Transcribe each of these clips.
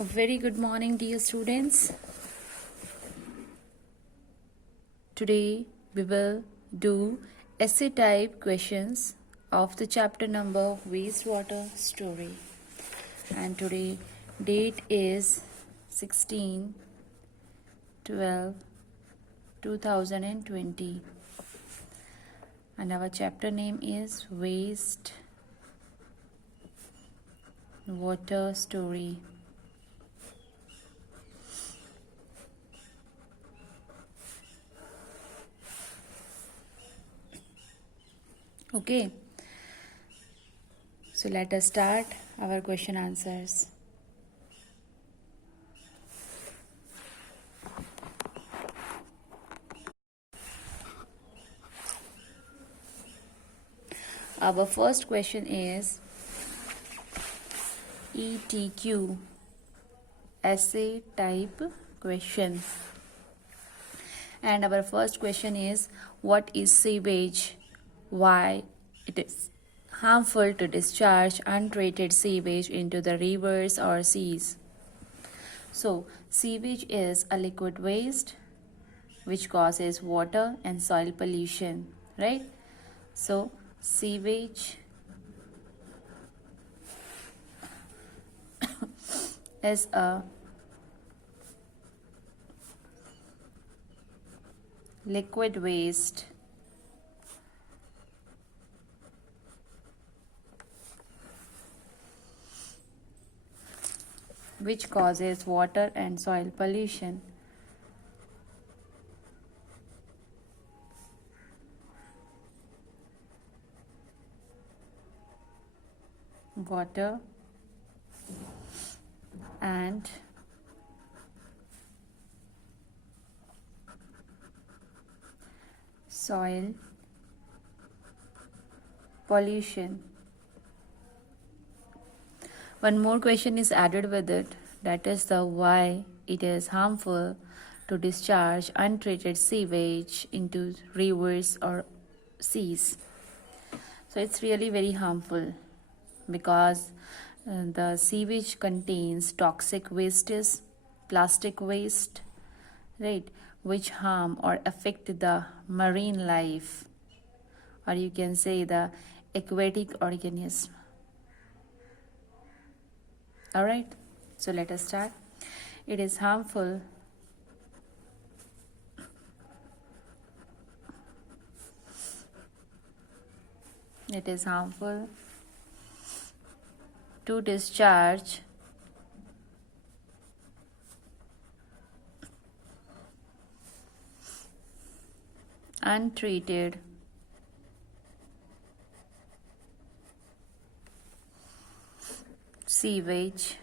A very good morning, dear students. Today we will do essay type questions of the chapter number wastewater story. And today date is 16/12/2020. And our chapter name is Waste Water Story. Okay, so let us start our question answers. Our first question is ETQ, essay type question. And our first question is, what is sewage? Why it is harmful to discharge untreated sewage into the rivers or seas? So, sewage is a liquid waste which causes water and soil pollution, right? So, sewage is a liquid waste which causes water and soil pollution. Water and soil pollution. One more question is added with it, that is the why it is harmful to discharge untreated sewage into rivers or seas. So it's really very harmful because the sewage contains toxic wastes, plastic waste, right, which harm or affect the marine life, or you can say the aquatic organism. Alright, so let us start. It is harmful to discharge untreated sewage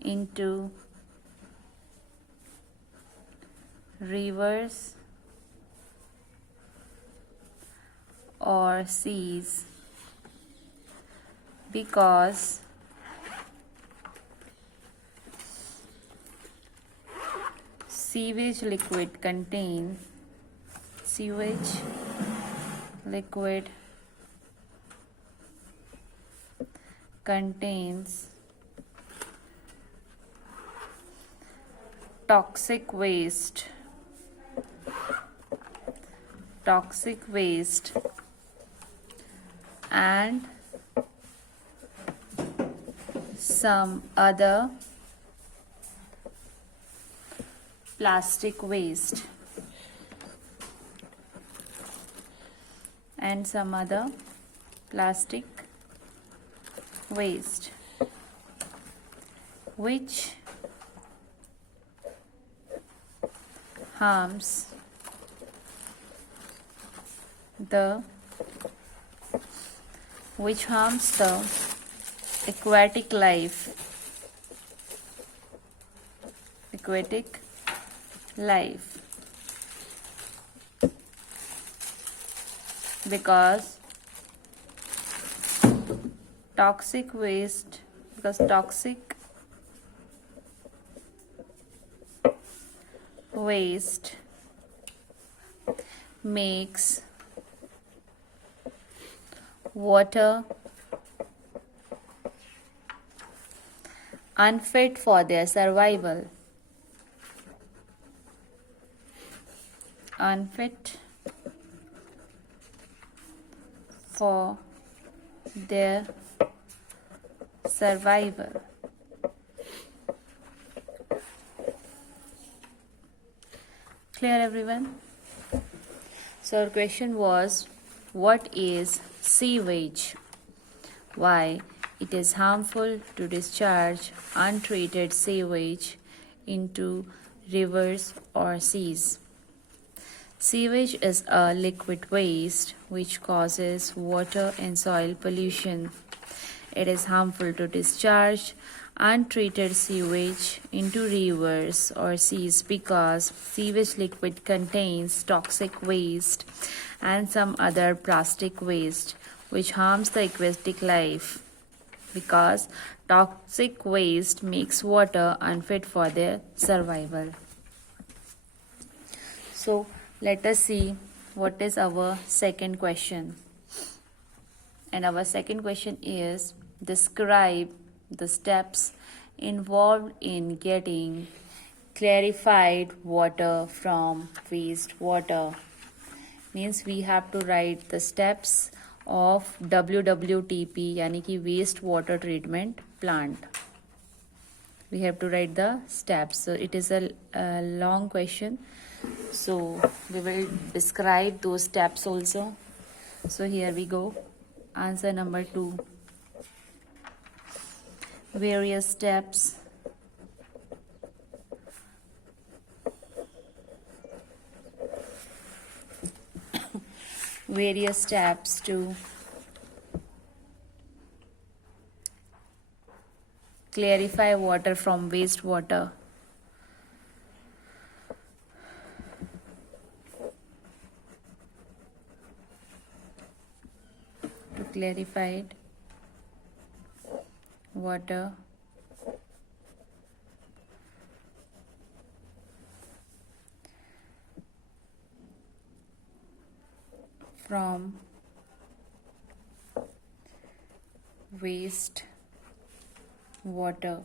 into rivers or seas because sewage liquid contains toxic waste and some other plastic waste which harms the aquatic life because toxic waste makes water unfit for their survival. Unfit for their survival. Clear, everyone? So our question was, what is sewage? Why it is harmful to discharge untreated sewage into rivers or seas. Sewage is a liquid waste which causes water and soil pollution. It is harmful to discharge untreated sewage into rivers or seas because sewage liquid contains toxic waste and some other plastic waste which harms the aquatic life, because toxic waste makes water unfit for their survival. So let us see what is our second question. And our second question is, describe the steps involved in getting clarified water from wastewater. Means we have to write the steps of WWTP, यानी कि waste water treatment plant. We have to write the steps. So it is a long question. So we will describe those steps also. So here we go. Answer number 2. Various steps to clarify water from wastewater. To clarify water from waste water.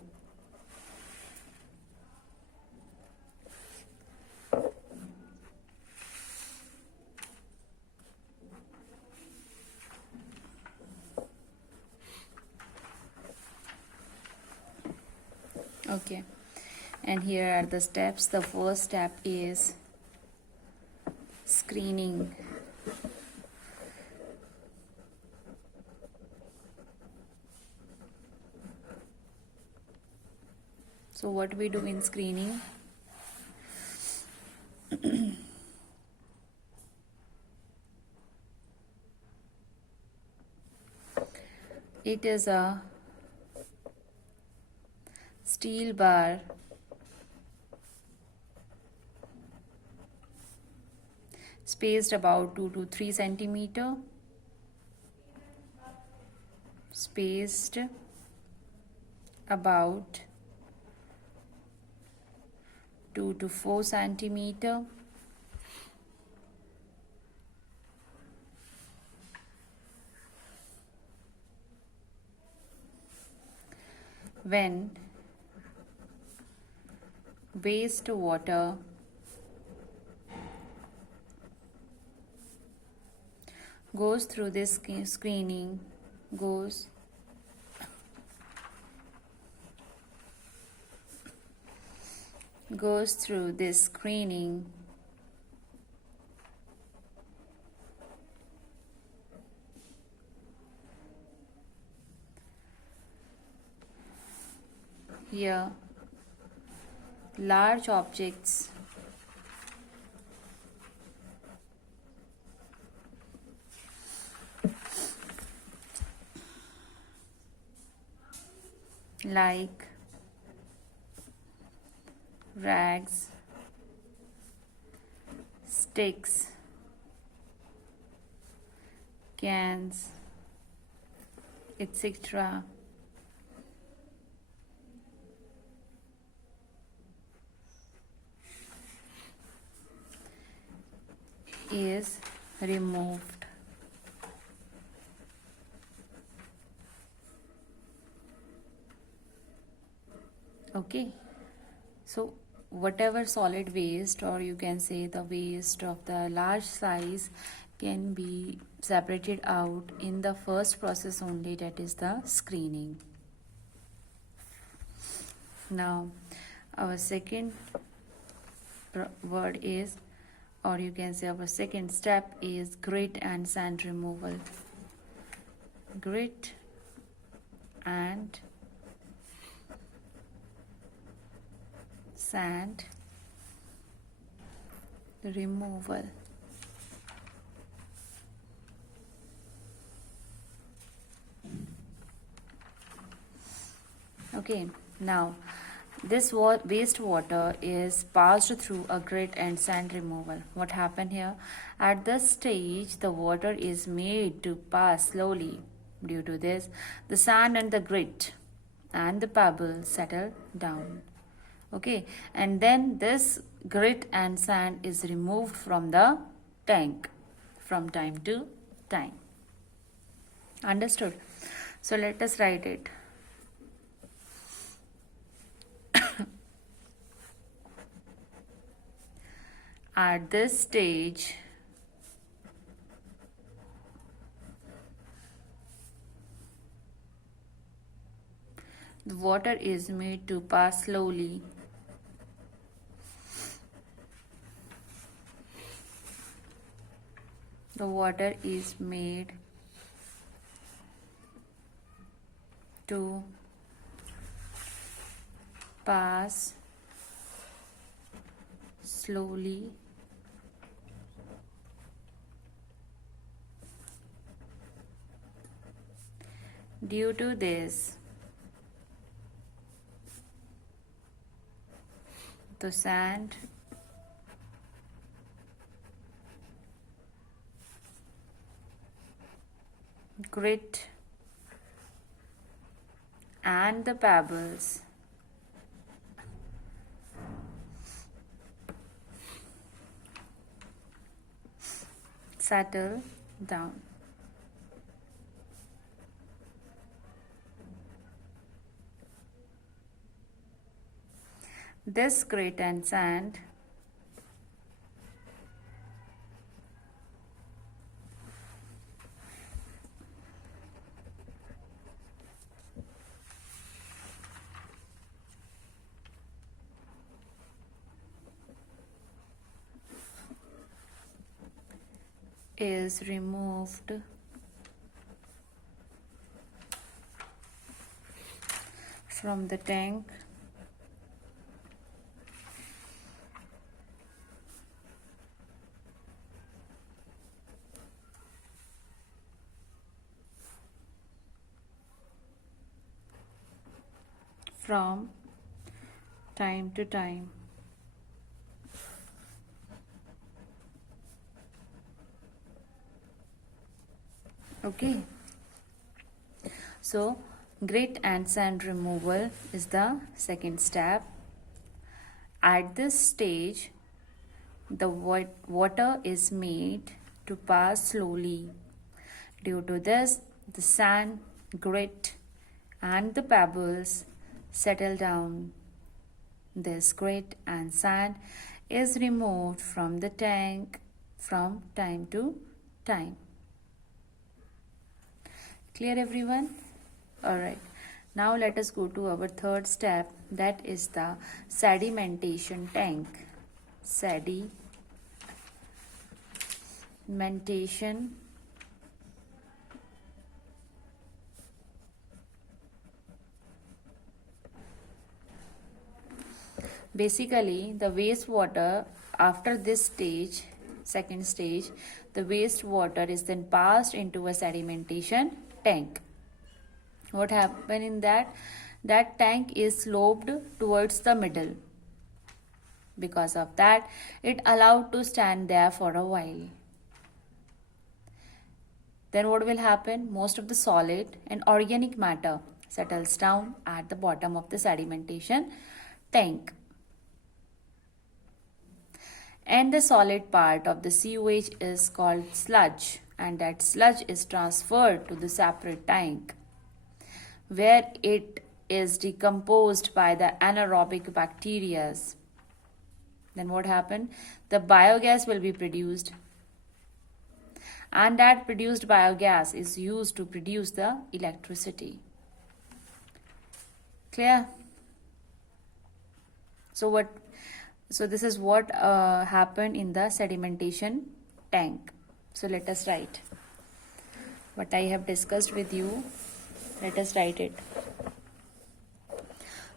Okay, and here are the steps. The first step is screening. So what we do in screening? It is a steel bar spaced about 2 to 3 centimeter, spaced about 2 to 4 centimeter, when wastewater goes through this screening, goes through this screening, here large objects like rags, sticks, cans, etc. is removed. Okay, so whatever solid waste, or you can say the waste of the large size, can be separated out in the first process only, that is the screening. Now our second word is, or you can say our second step is grit and sand removal. Grit and sand removal. Okay, now this wastewater is passed through a grit and sand removal. What happened here? At this stage, the water is made to pass slowly. Due to this, the sand and the grit and the pebble settle down. Okay, and then this grit and sand is removed from the tank from time to time. Understood? So let us write it. At this stage, the water is made to pass slowly. The water is made to pass slowly due to this. The sand grit and the pebbles settle down. This grit and sand is removed from the tank from time to time. Okay, so grit and sand removal is the second step. At this stage, the water is made to pass slowly. Due to this, the sand, grit and the pebbles settle down. This grit and sand is removed from the tank from time to time. Clear, everyone? Alright, now let us go to our third step, that is the sedimentation tank. Sedimentation basically the wastewater after this stage, second stage, the wastewater is then passed into a sedimentation tank. What happened in that? That tank is sloped towards the middle. Because of that, it allowed to stand there for a while. Then what will happen? Most of the solid and organic matter settles down at the bottom of the sedimentation tank. And the solid part of the sewage is called sludge, and that sludge is transferred to the separate tank where it is decomposed by the anaerobic bacteria, then what happened? The biogas will be produced, and that produced biogas is used to produce the electricity. Clear? So this is what happened in the sedimentation tank. So let us write what I have discussed with you. Let us write it.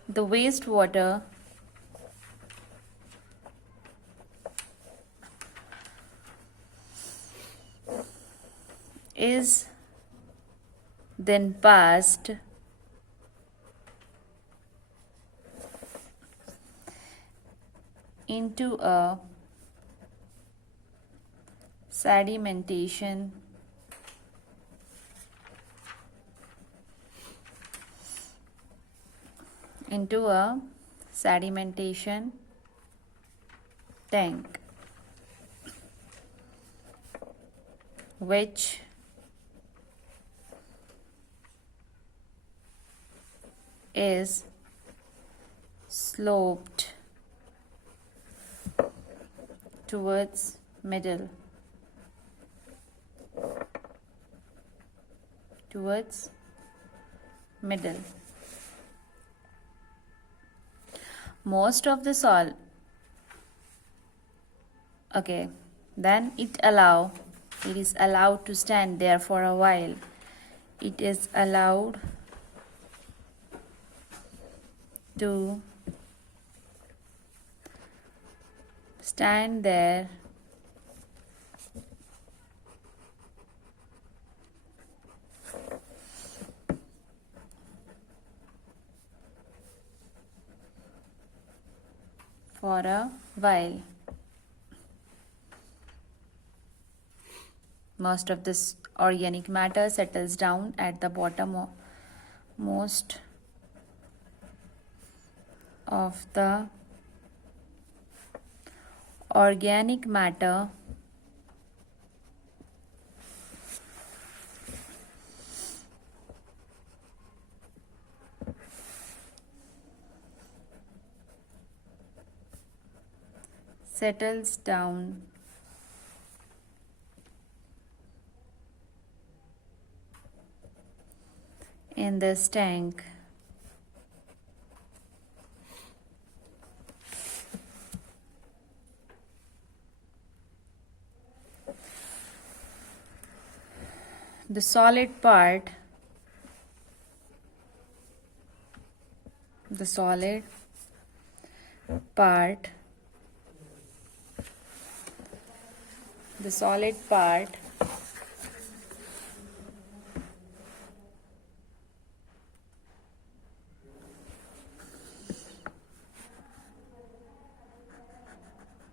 The wastewater is then passed into a sedimentation tank, which is sloped towards middle. Most of the soil, okay, then it is allowed to stand there for a while. It is allowed to stand there for a while. Most of this organic matter settles down at the bottom. Most of the organic matter settles down in this tank. The solid part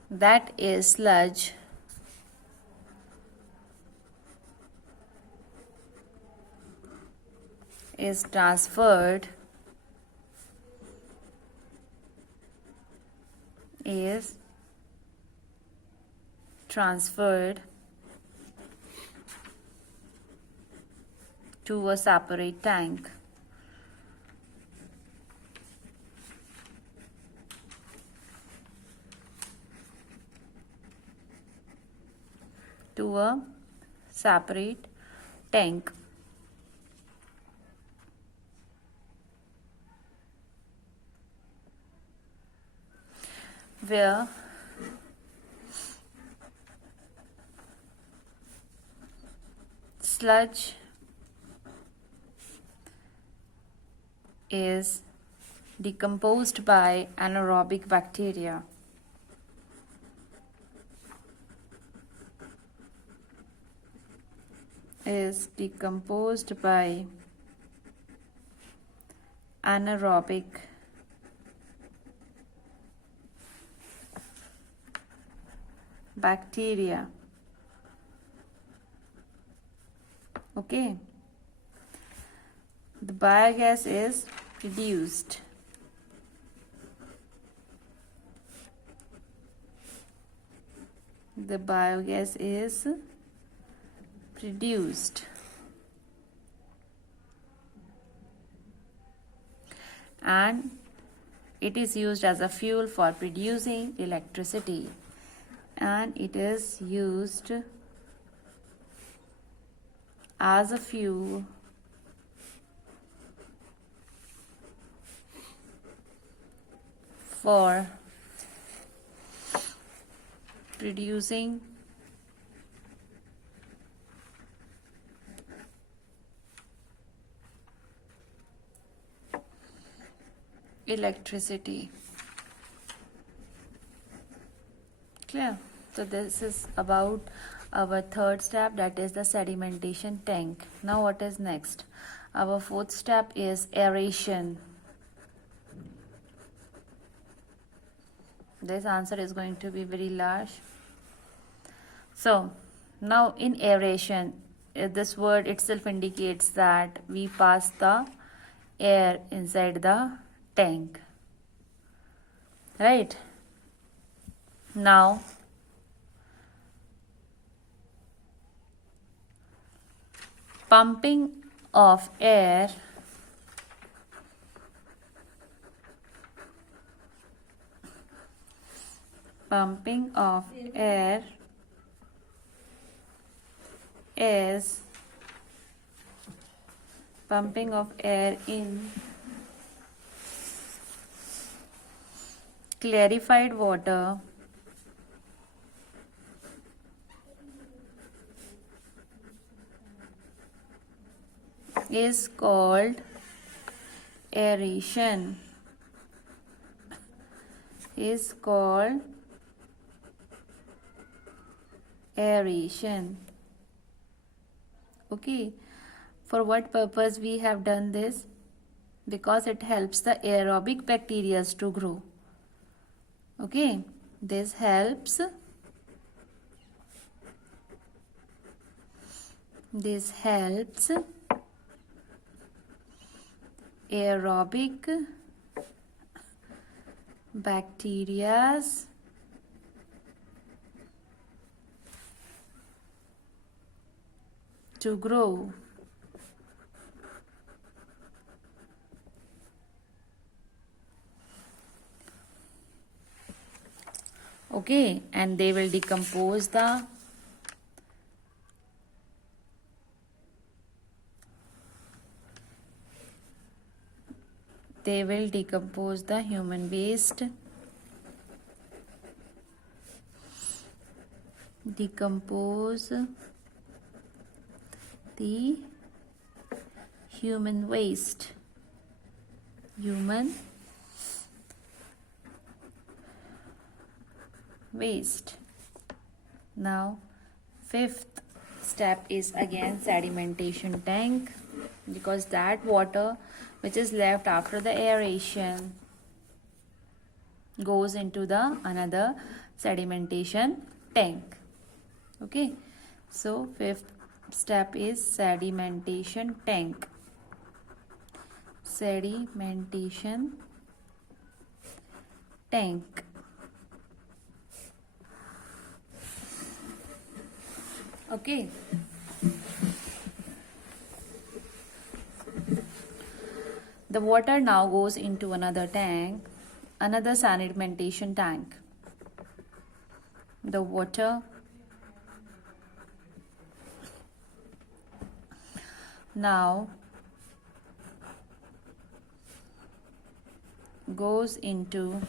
that is sludge is transferred to a separate tank. Where sludge is decomposed by anaerobic bacteria. Is decomposed by anaerobic bacteria. Okay, the biogas is produced. The biogas is produced. and it is used as a fuel for producing electricity, and it is used as a fuel for producing electricity. Clear? So this is about our third step, that is the sedimentation tank. Now what is next? Our fourth step is aeration. This answer is going to be very large. So now in aeration, this word itself indicates that we pass the air inside the tank, right? Now pumping of air is pumping of air in clarified water is called aeration. Okay, for what purpose we have done this? Because it helps the aerobic bacteria to grow. Okay, this helps aerobic bacteria to grow. Okay, and they will decompose the human waste, decompose the human waste. Now fifth step is again sedimentation tank, because that water which is left after the aeration goes into the another sedimentation tank. Okay, so fifth step is sedimentation tank. Okay, the water now goes into another tank, another sedimentation tank. The water now goes into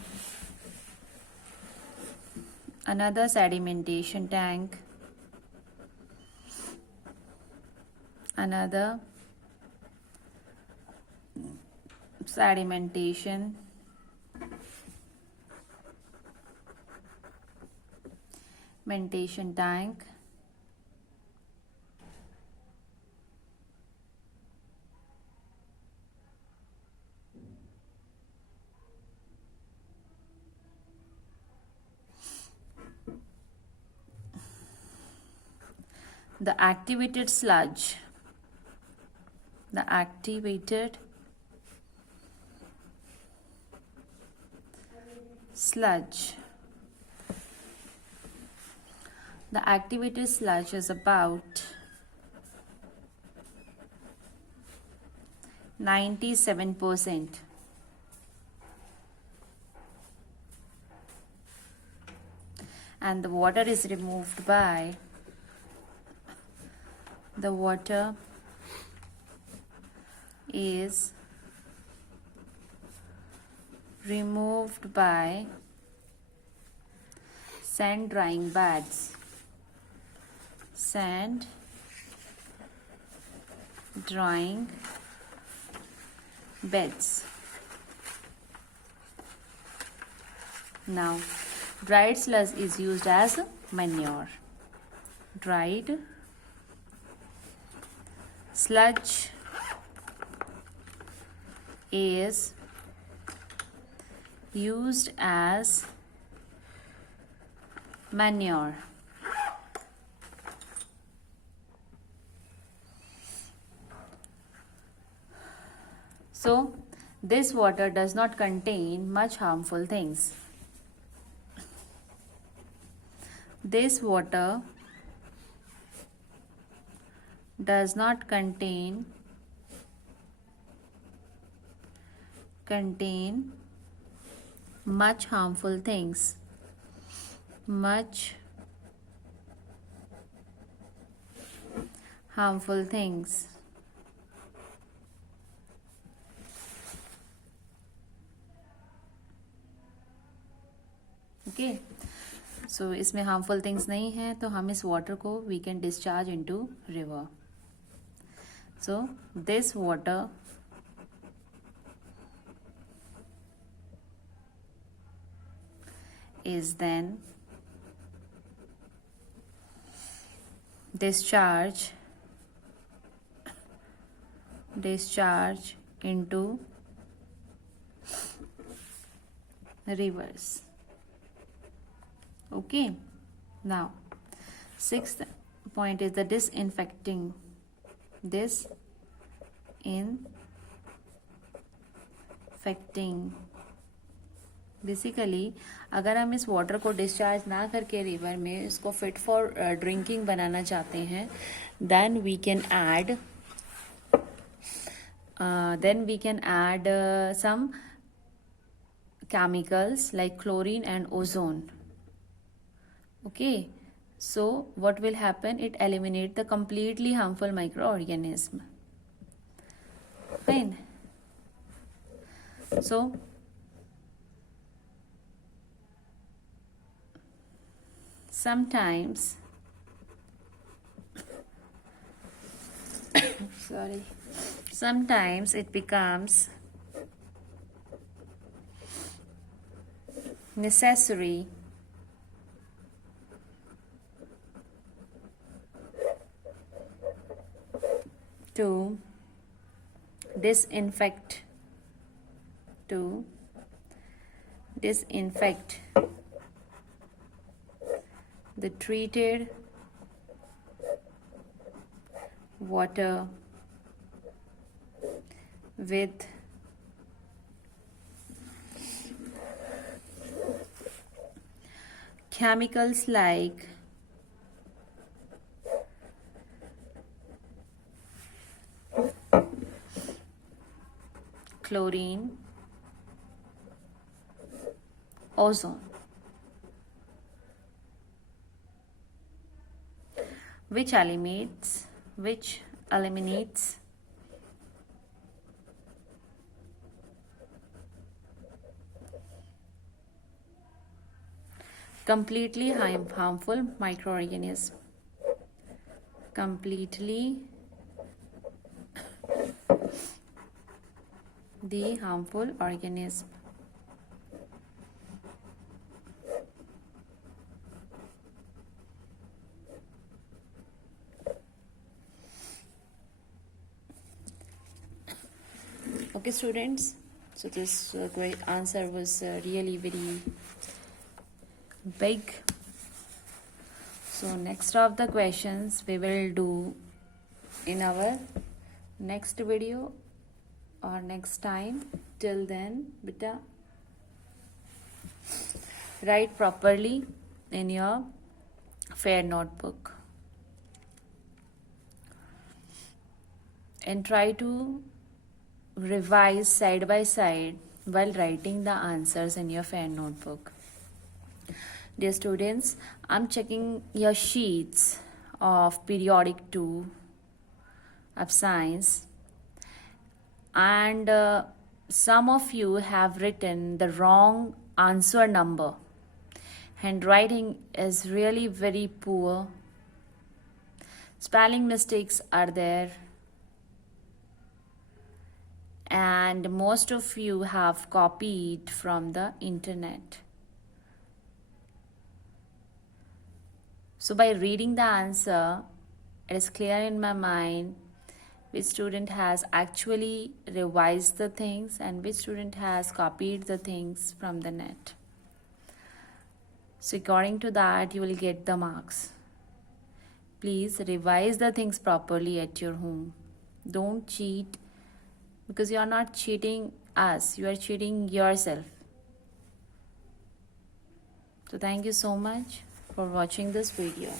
another sedimentation tank, another sedimentation tank. The activated sludge. The activated sludge is about 97%. and the water is removed by sand drying beds. Sand drying beds. Now, dried sludge is used as manure. Dried sludge is used as manure. So, this water does not contain much harmful things. This water does not contain much harmful things. Much harmful things. Okay. So इसमें harmful things नहीं है तो हम इस water को we can discharge into river. So this water is then discharged into rivers. Okay. Now, sixth point is the disinfecting. Basically अगर हम इस वाटर को डिस्चार्ज ना करके रिवर में इसको फिट फॉर ड्रिंकिंग बनाना चाहते हैं then we can add some chemicals like chlorine and ozone. Okay, so what will happen? It eliminates the completely harmful microorganism. Fine. So sometimes it becomes necessary to disinfect the treated water with chemicals like chlorine, ozone, which eliminates completely harmful microorganism. The harmful organism. Okay, students. So this great answer was really very big. So next of the questions we will do in our next video or next time. Till then, beta, write properly in your fair notebook and try to revise side by side while writing the answers in your fair notebook. Dear students, I'm checking your sheets of periodic 2 of science, and some of you have written the wrong answer number. Handwriting is really very poor. Spelling mistakes are there, and most of you have copied from the internet. So by reading the answer, it is clear in my mind which student has actually revised the things and which student has copied the things from the net. So according to that, you will get the marks. Please revise the things properly at your home. Don't cheat, because you are not cheating us, you are cheating yourself. So thank you so much for watching this video.